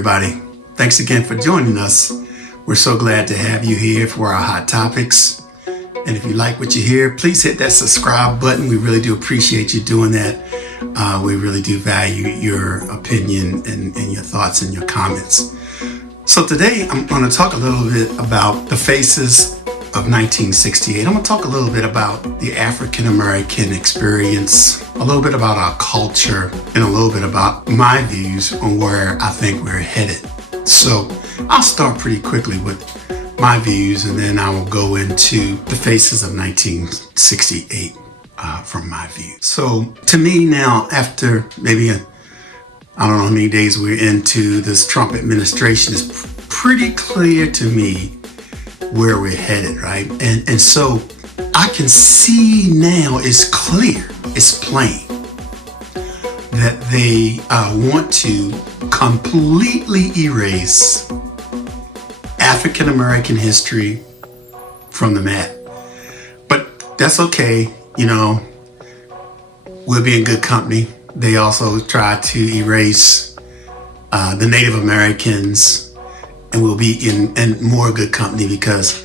everybody. Thanks again for joining us. We're so glad to have you here for our hot topics. And if you like what you hear, please hit that subscribe button. We really do appreciate you doing that. We really do value your opinion and your thoughts and your comments. So today I'm going to talk a little bit about the faces of 1968. I'm going to talk a little bit about the African American experience, a little bit about our culture, and a little bit about my views on where I think we're headed. So I'll start pretty quickly with my views, and then I will go into the faces of 1968 from my view. So to me now, after maybe I don't know how many days we're into this Trump administration, it's pretty clear to me where we're headed, right? And so I can see now, it's clear, it's plain, that they want to completely erase African American history from the map. But that's okay, we'll be in good company. They also try to erase the Native Americans, and we'll be in more good company, because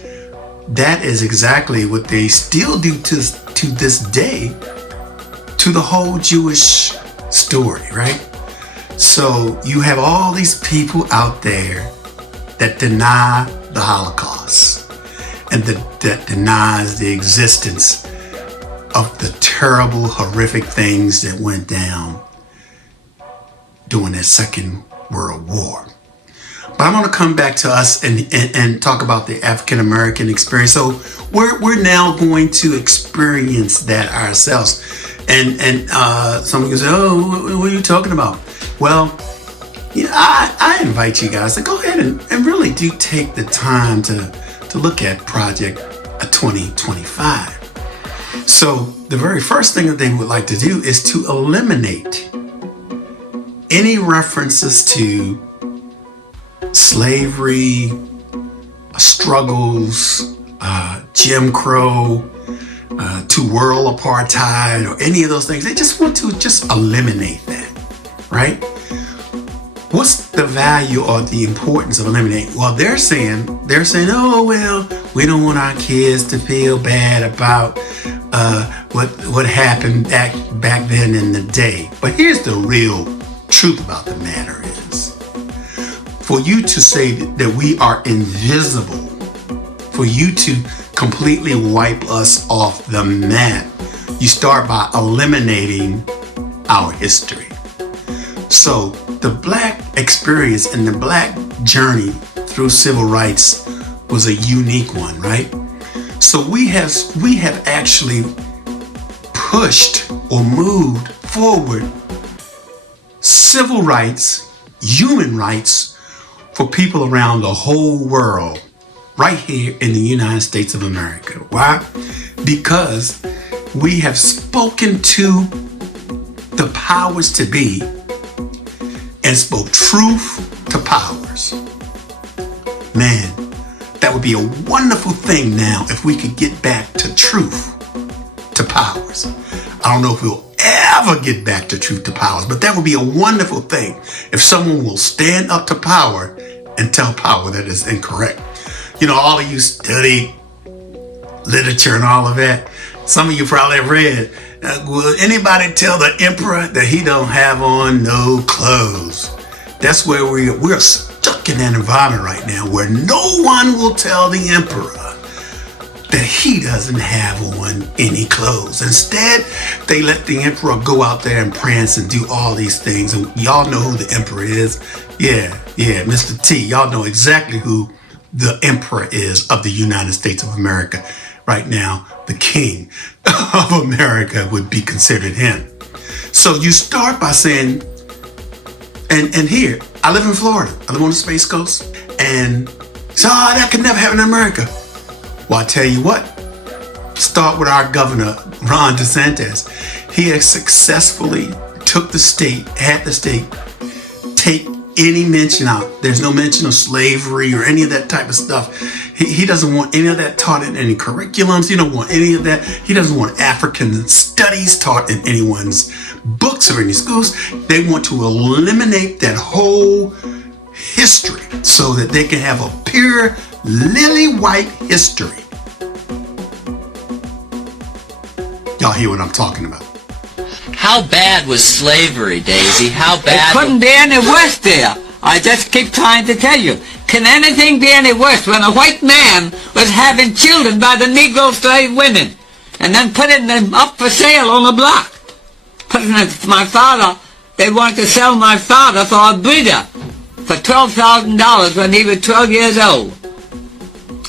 that is exactly what they still do to this day to the whole Jewish story, right? So you have all these people out there that deny the Holocaust and that denies the existence of the terrible, horrific things that went down during that Second World War. But I'm going to come back to us and talk about the African American experience. So we're now going to experience that ourselves. And someone can say, "Oh, what are you talking about?" Well, I invite you guys to go ahead and really do take the time to look at Project 2025. So the very first thing that they would like to do is to eliminate any references to slavery, struggles, Jim Crow, to world apartheid, or any of those things. They just want to eliminate that, right? What's the value or the importance of eliminating? Well, they're saying, oh, well, we don't want our kids to feel bad about what happened back then in the day. But here's the real truth about the matter is, for you to say that we are invisible, for you to completely wipe us off the map, you start by eliminating our history. So the Black experience and the Black journey through civil rights was a unique one, right? So we have actually pushed or moved forward civil rights, human rights, for people around the whole world, right here in the United States of America. Why? Because we have spoken to the powers to be and spoke truth to powers. Man, that would be a wonderful thing now if we could get back to truth to powers. I don't know if we'll ever get back to truth to powers, but that would be a wonderful thing if someone will stand up to power and tell power that is incorrect. All of you study literature and all of that. Some of you probably have read, will anybody tell the emperor that he don't have on no clothes? That's where we're stuck in that environment right now, where no one will tell the emperor that he doesn't have on any clothes. Instead, they let the emperor go out there and prance and do all these things. And y'all know who the emperor is. Yeah, Mr. T. Y'all know exactly who the emperor is of the United States of America. Right now, the king of America would be considered him. So you start by saying, and here, I live in Florida. I live on the Space Coast. And so that could never happen in America. Well, I tell you what, start with our governor, Ron DeSantis. He has successfully had the state take any mention out. There's no mention of slavery or any of that type of stuff. He doesn't want any of that taught in any curriculums. He don't want any of that. He doesn't want African studies taught in anyone's books or any schools. They want to eliminate that whole history so that they can have a pure lily white history. Y'all hear what I'm talking about? How bad was slavery, Daisy? How bad? It couldn't be any worse there. I just keep trying to tell you. Can anything be any worse when a white man was having children by the Negro slave women and then putting them up for sale on the block? Putting it to my father, they wanted to sell my father for a breeder for $12,000 when he was 12 years old.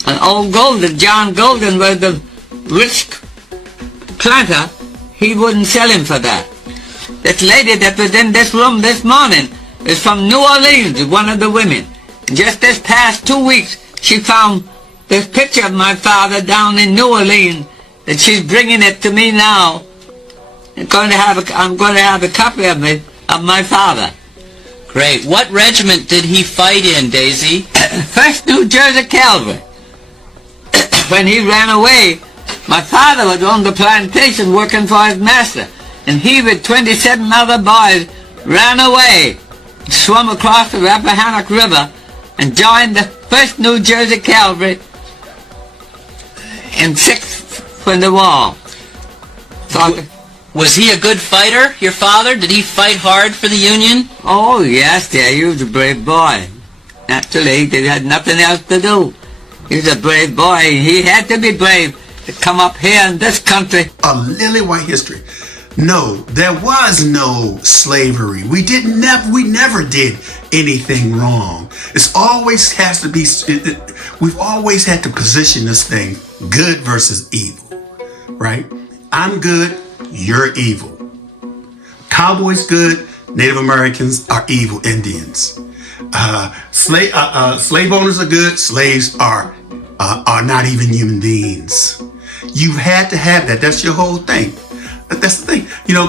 And old Golden, John Golden, was the rich planter. He wouldn't sell him for that. This lady that was in this room this morning is from New Orleans, one of the women. Just this past 2 weeks, she found this picture of my father down in New Orleans, and she's bringing it to me now. I'm going to have a copy of it, of my father. Great. What regiment did he fight in, Daisy? 1st New Jersey Cavalry. When he ran away, my father was on the plantation working for his master, and he with 27 other boys ran away, swam across the Rappahannock River, and joined the 1st New Jersey Cavalry in 6th in the war. So, was he a good fighter, your father? Did he fight hard for the Union? oh yes, dear, he was a brave boy. Naturally, he had nothing else to do. He was a brave boy. He had to be brave to come up here in this country. A lily white history. No, there was no slavery. We never did anything wrong. It's always has to be, we've always had to position this thing good versus evil, right? I'm good, you're evil. Cowboys good, Native Americans are evil Indians. Slave owners are good, slaves are not even human beings. You had to have that. That's your whole thing. That's the thing. You know,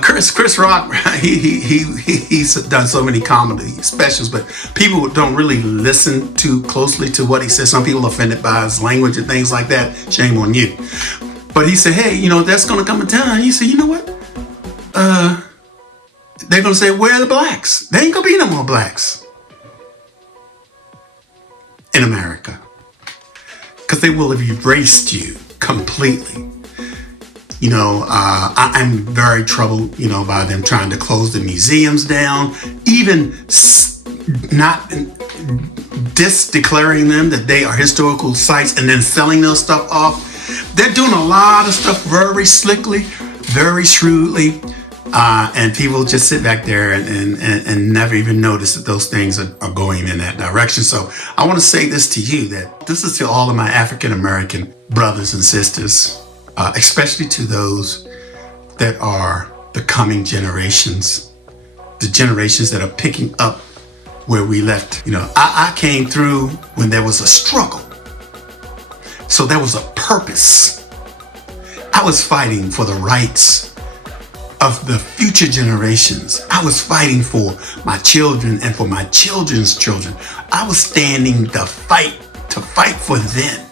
Chris Rock, he's done so many comedy specials, but people don't really listen too closely to what he says. Some people are offended by his language and things like that. Shame on you. But he said, hey, you know, that's going to come a time. He said, you know what? They're going to say, where are the blacks? There ain't going to be no more blacks in America. Because they will have erased you completely. You know, I'm very troubled, you know, by them trying to close the museums down, even not declaring them that they are historical sites and then selling those stuff off. They're doing a lot of stuff very slickly, very shrewdly, and people just sit back there and never even notice that those things are going in that direction. So I want to say this to you, that this is to all of my African American brothers and sisters, especially to those that are the coming generations, the generations that are picking up where we left. You know, I came through when there was a struggle. So there was a purpose. I was fighting for the rights of the future generations. I was fighting for my children and for my children's children. I was standing to fight for them.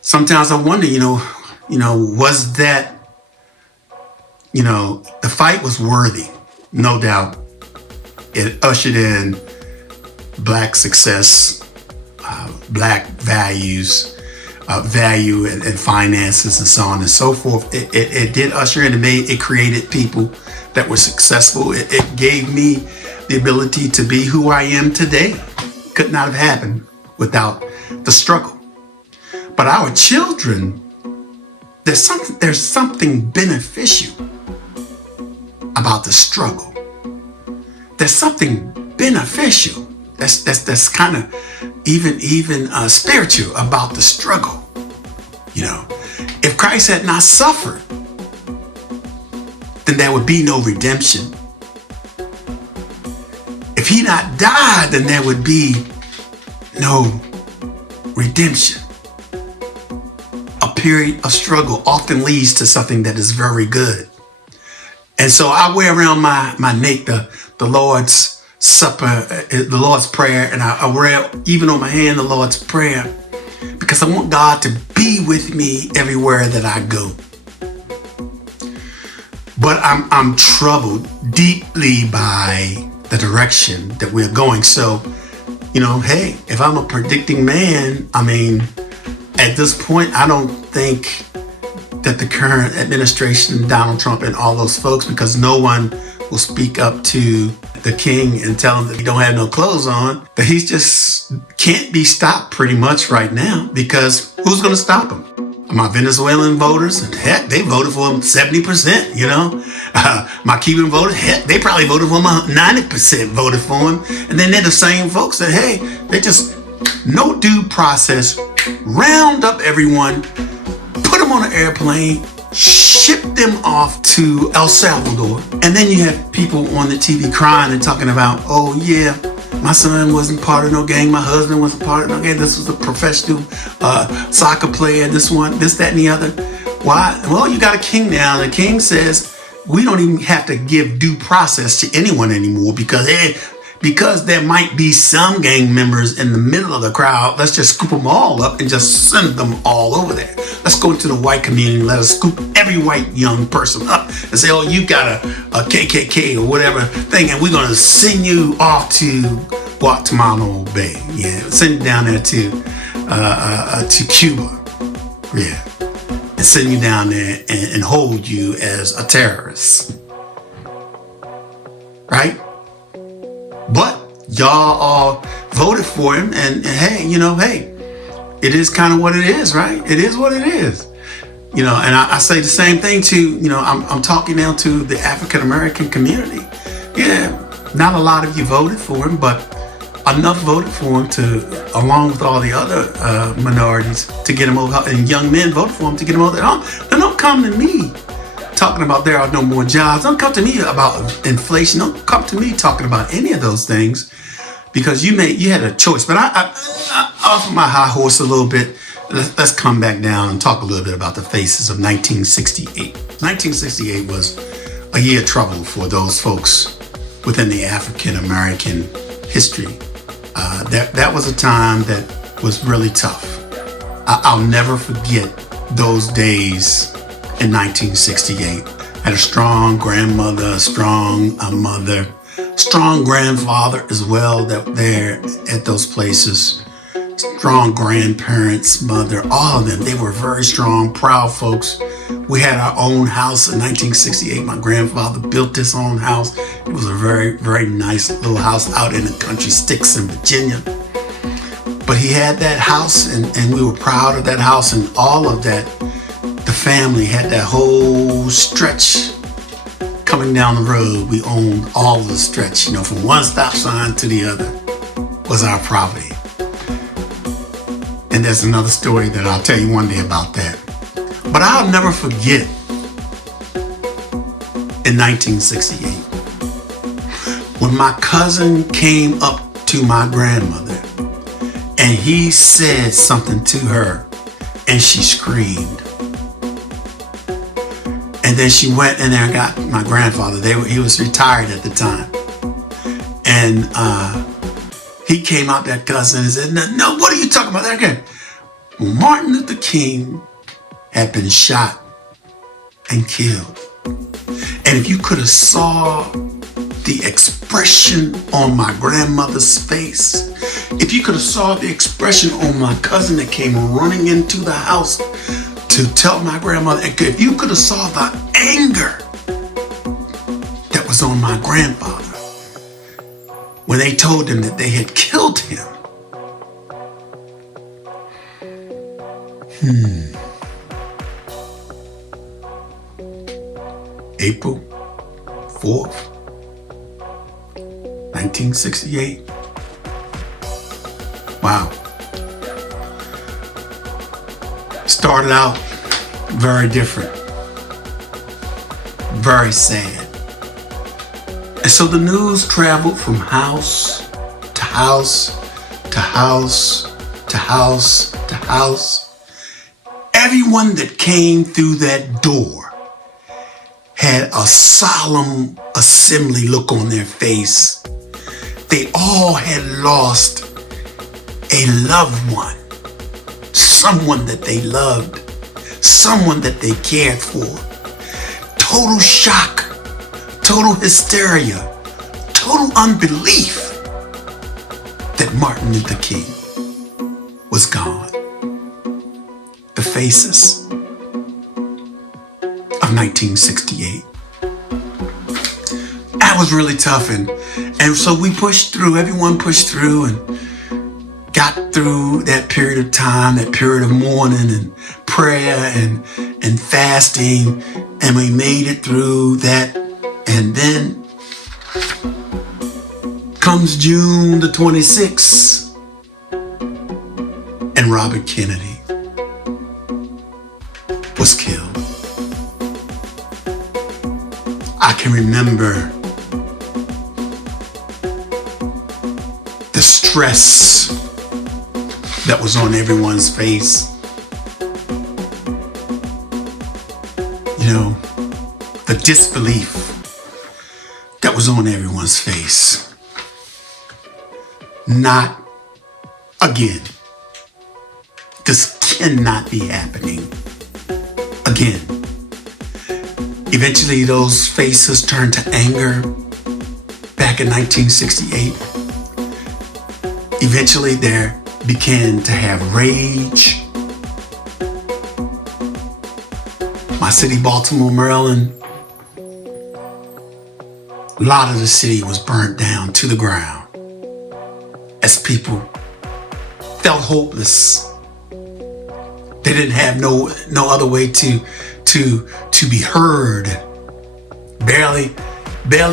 Sometimes I wonder, you know, was that, you know, the fight was worthy, no doubt. It ushered in black success, black values, value and finances and so on and so forth. It did usher in, it created people that were successful. It gave me the ability to be who I am today. Could not have happened without the struggle. But our children, there's something beneficial about the struggle. There's something beneficial that's kind of even spiritual about the struggle. You know, if Christ had not suffered, then there would be no redemption. If he not died, then there would be no redemption. A period of struggle often leads to something that is very good. And so I wear around my neck the Lord's Supper, the Lord's Prayer, and I wear even on my hand the Lord's Prayer, because I want God to be with me everywhere that I go. But I'm troubled deeply by the direction that we're going. So, hey, if I'm a predicting man, at this point, I don't think that the current administration, Donald Trump and all those folks, because no one will speak up to the king and tell him that he don't have no clothes on, that he just can't be stopped pretty much right now, because who's going to stop him? My Venezuelan voters, heck, they voted for him 70%, my Cuban voters, heck, they probably voted for him 90% voted for him. And then they're the same folks that, hey, they just, no due process, round up everyone, put them on an airplane, ship them off to El Salvador. And then you have people on the TV crying and talking about, oh yeah, my son wasn't part of no gang, my husband wasn't part of no gang, this was a professional soccer player, this, that, and the other. Why? Well, you got a king now, and the king says we don't even have to give due process to anyone anymore because there might be some gang members in the middle of the crowd. Let's just scoop them all up and just send them all over there. Let's go into the white community and let us scoop every white young person up and say, oh, you got a KKK or whatever thing, and we're going to send you off to Guantanamo Bay. Yeah, send you down there to Cuba. Yeah, and send you down there and hold you as a terrorist. Right? But y'all all voted for him, and hey, it is kind of what it is, right? It is what it is. And I say the same thing to, I'm talking now to the African American community. Yeah, not a lot of you voted for him, but enough voted for him to, along with all the other minorities, to get him over, and young men voted for him to get him over there. Don't come to me talking about there are no more jobs. Don't come to me about inflation. Don't come to me talking about any of those things, because you had a choice. But I off my high horse a little bit. Let's come back down and talk a little bit about the faces of 1968. 1968 was a year of trouble for those folks within the African American history. That was a time that was really tough. I'll never forget those days. In 1968, I had a strong grandmother, a strong mother, strong grandfather as well, that there at those places, strong grandparents, mother, all of them. They were very strong, proud folks. We had our own house in 1968. My grandfather built his own house. It was a very, very nice little house out in the country sticks in Virginia. But he had that house, and we were proud of that house, and all of that. The family had that whole stretch coming down the road. We owned all of the stretch, from one stop sign to the other was our property. And there's another story that I'll tell you one day about that. But I'll never forget in 1968 when my cousin came up to my grandmother and he said something to her and she screamed. And then she went in there and got my grandfather. He was retired at the time. And he came out, that cousin, and said, no, what are you talking about? Again, Martin Luther King had been shot and killed. And if you could have saw the expression on my grandmother's face, if you could have saw the expression on my cousin that came running into the house to tell my grandmother, if you could have saw the anger that was on my grandfather when they told him that they had killed him. April 4th, 1968. Wow. Started out very different, very sad. And so the news traveled from house to house to house to house to house. Everyone that came through that door had a solemn assembly look on their face. They all had lost a loved one, someone that they loved, someone that they cared for. Total shock, total hysteria, total unbelief that Martin Luther King was gone. The faces of 1968. That was really tough, and so we pushed through. Everyone pushed through and got through that period of time, that period of mourning and prayer and fasting, and we made it through that. And then comes June the 26th, and Robert Kennedy was killed. I can remember the stress that was on everyone's face. You know, the disbelief that was on everyone's face. Not again. This cannot be happening again. Eventually, those faces turned to anger back in 1968. Eventually, there began to have rage. My city, Baltimore, Maryland, a lot of the city was burnt down to the ground as people felt hopeless. They didn't have no other way to be heard. Barely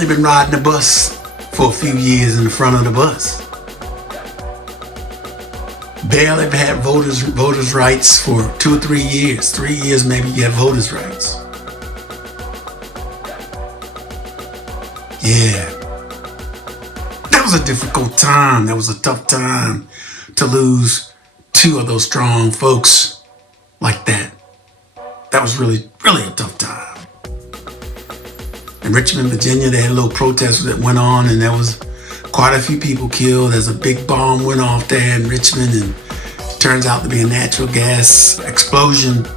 been riding a bus for a few years in the front of the bus. Barely had voters' rights for 2 or 3 years. 3 years maybe you have voters' rights. Yeah. That was a difficult time. That was a tough time to lose 2 of those strong folks like that. That was really, really a tough time. In Richmond, Virginia, they had a little protest that went on, and there was quite a few people killed as a big bomb went off there in Richmond, and it turns out to be a natural gas explosion.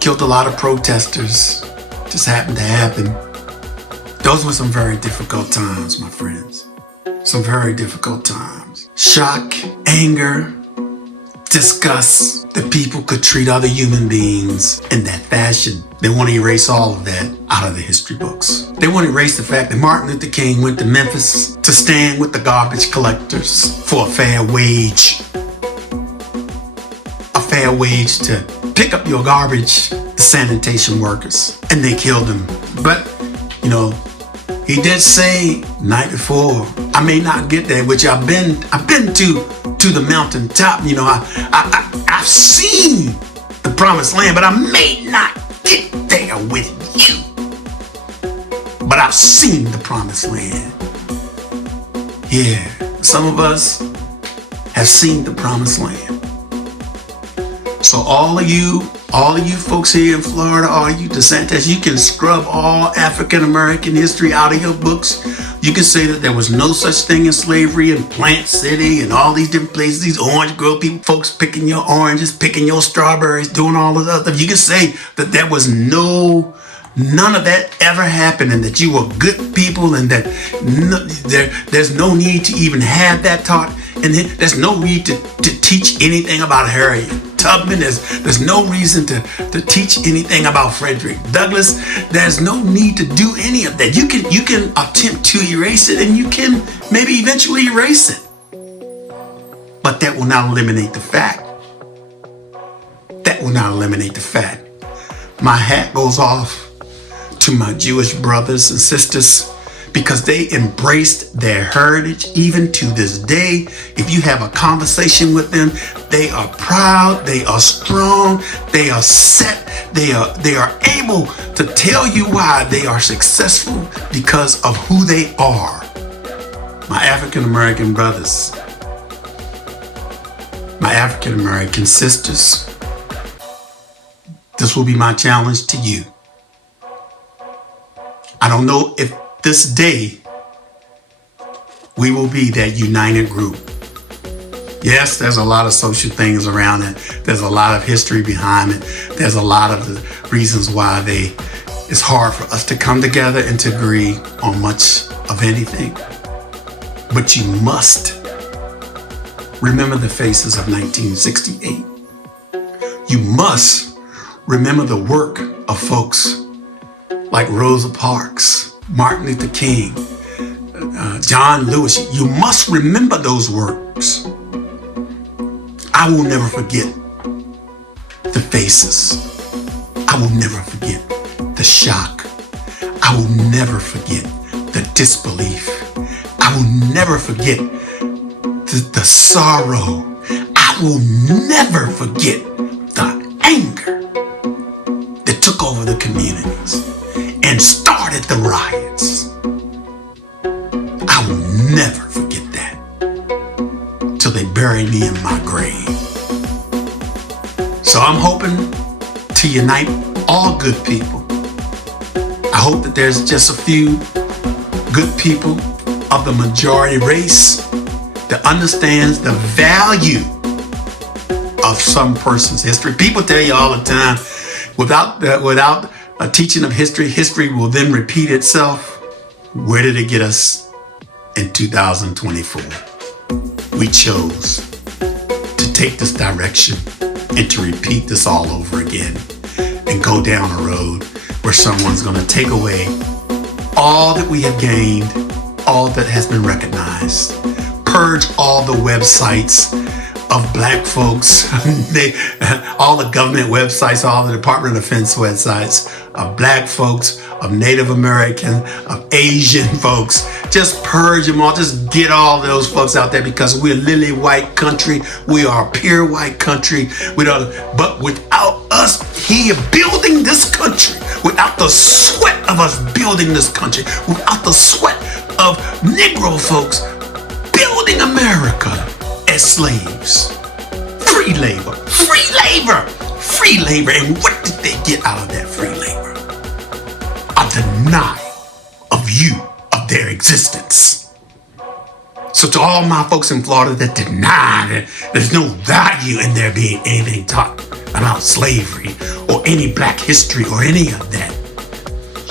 Killed a lot of protesters. Just happened to happen. Those were some very difficult times, my friends. Some very difficult times. Shock, anger, disgust that people could treat other human beings in that fashion. They want to erase all of that out of the history books. They want to erase the fact that Martin Luther King went to Memphis to stand with the garbage collectors for a fair wage. A fair wage to pick up your garbage, the sanitation workers. And they killed him. But, you know, he did say night before, I may not get there, which I've been to the mountaintop. You know, I've seen the promised land, but I may not get there with you. But I've seen the promised land. Yeah, some of us have seen the promised land. So all of you folks here in Florida, all you DeSantis, you can scrub all African American history out of your books. You can say that there was no such thing as slavery in Plant City and all these different places, these orange grove people, folks picking your oranges, picking your strawberries, doing all of that stuff. You can say that there was none of that ever happened, and that you were good people, and that there's no need to even have that taught, and there's no need to teach anything about Harriet Tubman. There's no reason to teach anything about Frederick Douglass. There's no need to do any of that. You can attempt to erase it, and you can maybe eventually erase it. But that will not eliminate the fact. That will not eliminate the fact. My hat goes off to my Jewish brothers and sisters, because they embraced their heritage even to this day. If you have a conversation with them, they are proud, they are strong, they are set, they are able to tell you why they are successful because of who they are. My African American brothers, my African American sisters, this will be my challenge to you. I don't know if this day we will be that united group. Yes, there's a lot of social things around it. There's a lot of history behind it. There's a lot of the reasons why it's hard for us to come together and to agree on much of anything. But you must remember the faces of 1968. You must remember the work of folks like Rosa Parks, Martin Luther King, John Lewis. You must remember those works. I will never forget the faces. I will never forget the shock. I will never forget the disbelief. I will never forget the sorrow. I will never forget the anger that took over the communities and started the riots. I will never forget that till they bury me in my grave. So I'm hoping to unite all good people. I hope that there's just a few good people of the majority race that understands the value of some person's history. People tell you all the time, without a teaching of history, history will then repeat itself. Where did it get us in 2024? We chose to take this direction and to repeat this all over again and go down a road where someone's going to take away all that we have gained, all that has been recognized, purge all the websites of black folks, all the government websites, all the Department of Defense websites of black folks, of Native American, of Asian folks. Just purge them all. Just get all those folks out there, because we're a lily white country. We are a pure white country. But without us here building this country, without the sweat of us building this country, without the sweat of Negro folks building America as slaves, free labor, free labor, free labor. And what did they get out of that free labor? A denial of you, of their existence. So to all my folks in Florida that deny that there's no value in there being anything taught about slavery or any black history or any of that,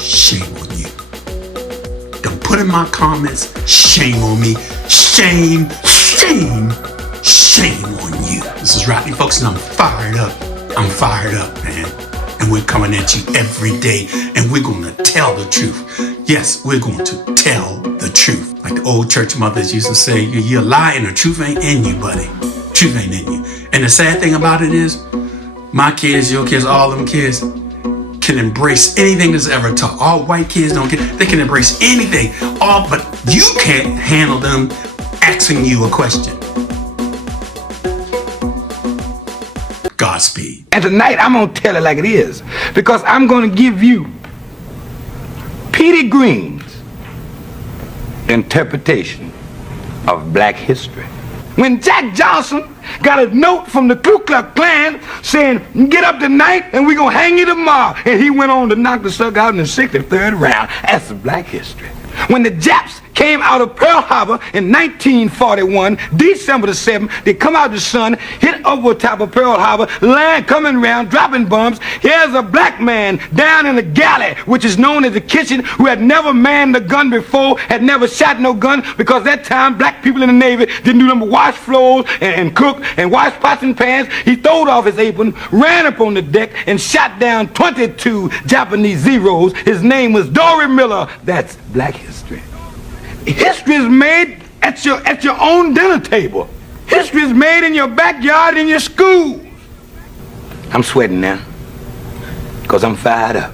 shame on you. Don't put in my comments, shame on me. Shame, shame, shame on you. This is Rodney Fowlkes, and I'm fired up. I'm fired up, man. And we're coming at you every day, and we're going to tell the truth. Yes, we're going to tell the truth. Like the old church mothers used to say, you're lying, the truth ain't in you, buddy. Truth ain't in you. And the sad thing about it is, my kids, your kids, all them kids can embrace anything that's ever taught. All white kids don't care. They can embrace anything. But you can't handle them asking you a question. Godspeed. And tonight I'm going to tell it like it is, because I'm going to give you Petey Green's interpretation of black history. When Jack Johnson got a note from the Ku Klux Klan saying, get up tonight and we're going to hang you tomorrow, and he went on to knock the sucker out in the 63rd round, that's black history. When the Japs came out of Pearl Harbor in 1941, December the 7th, they come out the sun, hit over top of Pearl Harbor, land coming around, dropping bombs. Here's a black man down in the galley, which is known as the kitchen, who had never manned a gun before, had never shot no gun, because that time black people in the Navy didn't do nothing but wash floors and cook and wash pots and pans. He throwed off his apron, ran up on the deck, and shot down 22 Japanese Zeros. His name was Dory Miller. That's black history. History is made at your own dinner table. History is made in your backyard, in your schools. I'm sweating now, because I'm fired up.